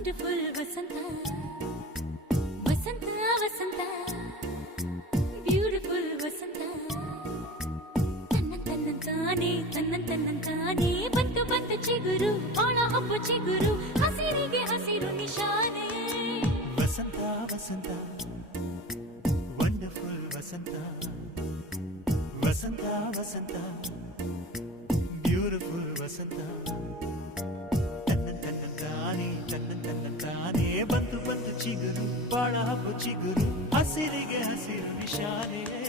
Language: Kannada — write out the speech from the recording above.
ವಂಡರ್ಫುಲ್ ವಸಂತ ವಸಂತ ವಸಂತ ಬ್ಯೂಟಿಫುಲ್ ವಸಂತ ತನ್ನಂತಾನೆ ಬಂತು ಬಂತು ಚಿಗುರು ಒಳ ಹಬ್ಬ ಚಿಗುರು ಹಸಿರಿಗೆ ಹಸಿರು ನಿಶಾನೆ ವಸಂತ ವಸಂತ ವಂಡರ್ಫುಲ್ ವಸಂತ ವಸಂತ ವಸಂತ ಬ್ಯೂಟಿಫುಲ್ ವಸಂತ ತನ್ನಂತಾನೆ ಬಂತು ಬಂತು ಚಿಗುರು ಬಾಳ ಹಬ್ಬ ಚಿಗುರು ಹಸಿರಿಗೆ ಹಸಿರು ನಿಶಾನೆ